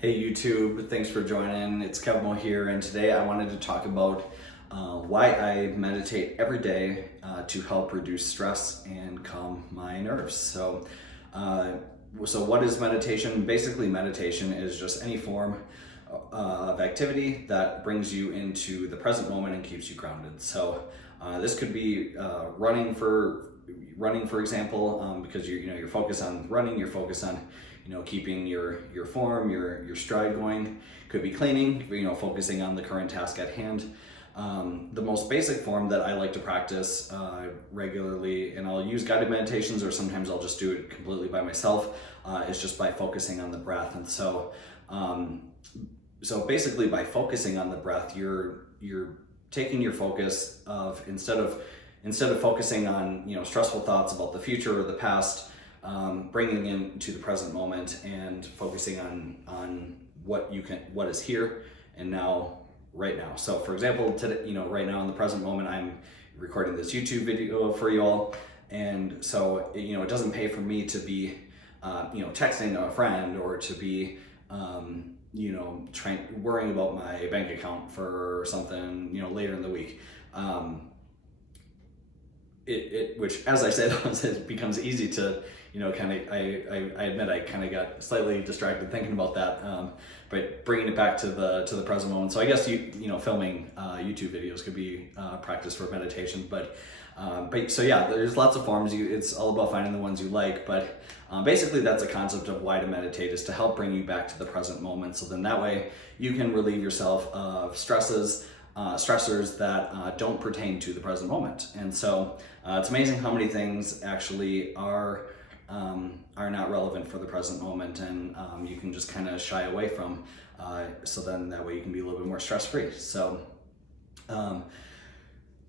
Hey YouTube, thanks for joining. It's Kevmo here, and today I wanted to talk about why I meditate every day to help reduce stress and calm my nerves. So what is meditation? Basically, meditation is just any form of activity that brings you into the present moment and keeps you grounded. So this could be running, for example, because you're focused on running, you're focused on keeping your form, your stride going. Could be cleaning, focusing on the current task at hand. The most basic form that I like to practice regularly, and I'll use guided meditations, or sometimes I'll just do it completely by myself, is just by focusing on the breath. And so basically, by focusing on the breath, you're taking your focus of instead of focusing on stressful thoughts about the future or the past, bringing into the present moment and focusing on what is here and now, right now. So for example, today, right now in the present moment, I'm recording this YouTube video for you all, and so it doesn't pay for me to be texting a friend, or to be worrying about my bank account for something later in the week. Which, as I said, it becomes easy to I admit I kind of got slightly distracted thinking about that, but bringing it back to the present moment. So I guess filming YouTube videos could be practice for meditation, but so yeah, there's lots of forms. It's all about finding the ones you like, but basically that's a concept of why to meditate, is to help bring you back to the present moment. So then that way you can relieve yourself of stressors that don't pertain to the present moment. And so it's amazing how many things actually are not relevant for the present moment, and you can just kind of shy away from, so then that way you can be a little bit more stress-free. So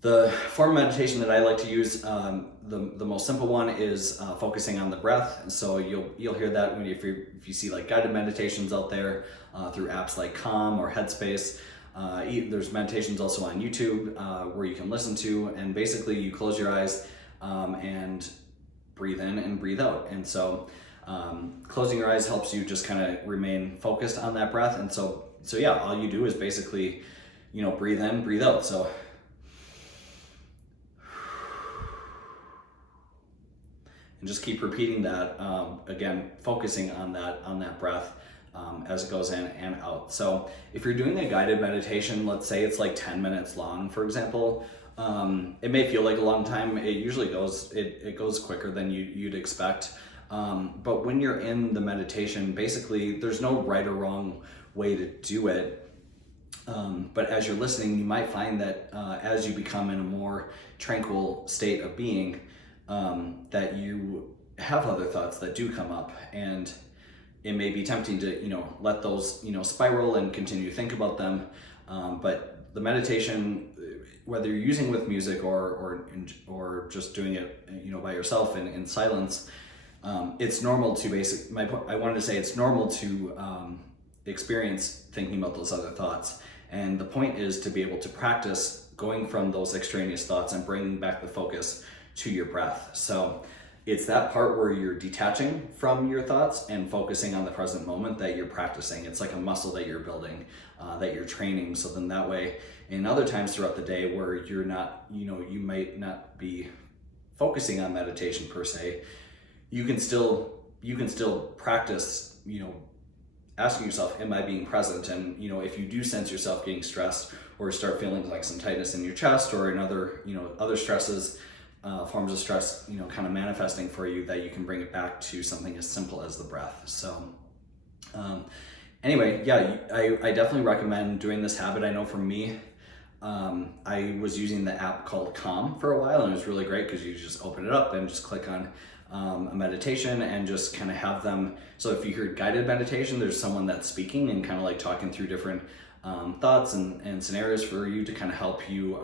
the form of meditation that I like to use, the most simple one is focusing on the breath. And so you'll hear that if you see like guided meditations out there through apps like Calm or Headspace. There's meditations also on YouTube where you can listen to, and basically you close your eyes and breathe in and breathe out. And so closing your eyes helps you just kind of remain focused on that breath. And so yeah, all you do is basically breathe in, breathe out. So and just keep repeating that, again, focusing on that breath as it goes in and out. So if you're doing a guided meditation, let's say it's like 10 minutes long, for example, it may feel like a long time. It usually goes quicker than you'd expect. But when you're in the meditation, basically there's no right or wrong way to do it. But as you're listening, you might find that as you become in a more tranquil state of being, that you have other thoughts that do come up, and it may be tempting to let those spiral and continue to think about them. But the meditation, whether you're using with music or just doing it by yourself in silence, it's normal to I wanted to say it's normal to experience thinking about those other thoughts. And the point is to be able to practice going from those extraneous thoughts and bringing back the focus to your breath. So it's that part where you're detaching from your thoughts and focusing on the present moment that you're practicing. It's like a muscle that you're building, that you're training. So then that way, in other times throughout the day where you're not, you might not be focusing on meditation per se, you can still practice, asking yourself, am I being present? And if you do sense yourself getting stressed, or start feeling like some tightness in your chest, or in other stresses, forms of stress, kind of manifesting for you, that you can bring it back to something as simple as the breath. So anyway, yeah, I definitely recommend doing this habit. I know for me, I was using the app called Calm for a while, and it was really great because you just open it up and just click on a meditation and just kind of have them. So if you hear guided meditation, there's someone that's speaking and kind of like talking through different thoughts and scenarios for you to kind of help you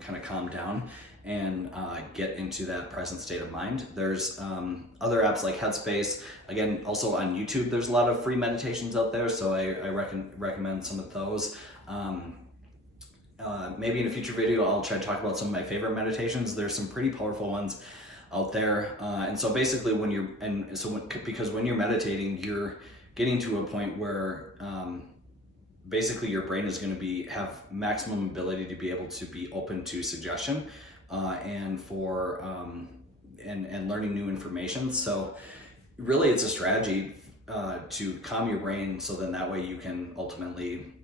kind of calm down and get into that present state of mind. There's other apps like Headspace. Again, also on YouTube, there's a lot of free meditations out there, so I recommend some of those. Maybe in a future video, I'll try to talk about some of my favorite meditations. There's some pretty powerful ones out there. And so basically because when you're meditating, getting to a point where basically your brain is going to have maximum ability to be able to be open to suggestion and for and learning new information. So really it's a strategy to calm your brain, so then that way you can ultimately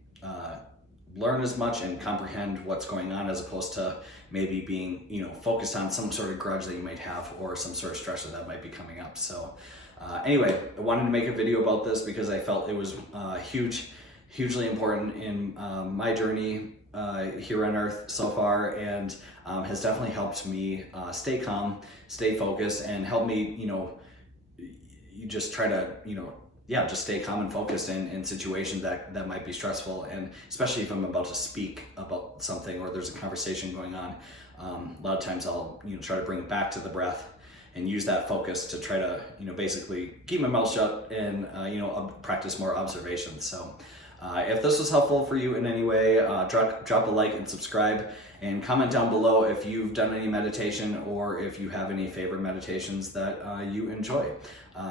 learn as much and comprehend what's going on, as opposed to maybe being, you know, focused on some sort of grudge that you might have or some sort of stressor that might be coming up. So anyway, I wanted to make a video about this because I felt it was hugely important in my journey here on Earth so far, and has definitely helped me stay calm, stay focused, and help me, you know, you just try to, you know, just stay calm and focused in situations that might be stressful. And especially if I'm about to speak about something or there's a conversation going on, a lot of times I'll, you know, try to bring it back to the breath and use that focus to try to, you know, basically keep my mouth shut and, you know, practice more observation. So if this was helpful for you in any way, drop a like and subscribe, and comment down below if you've done any meditation or if you have any favorite meditations that you enjoy.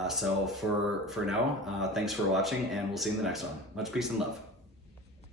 So for now, thanks for watching, and we'll see you in the next one. Much peace and love.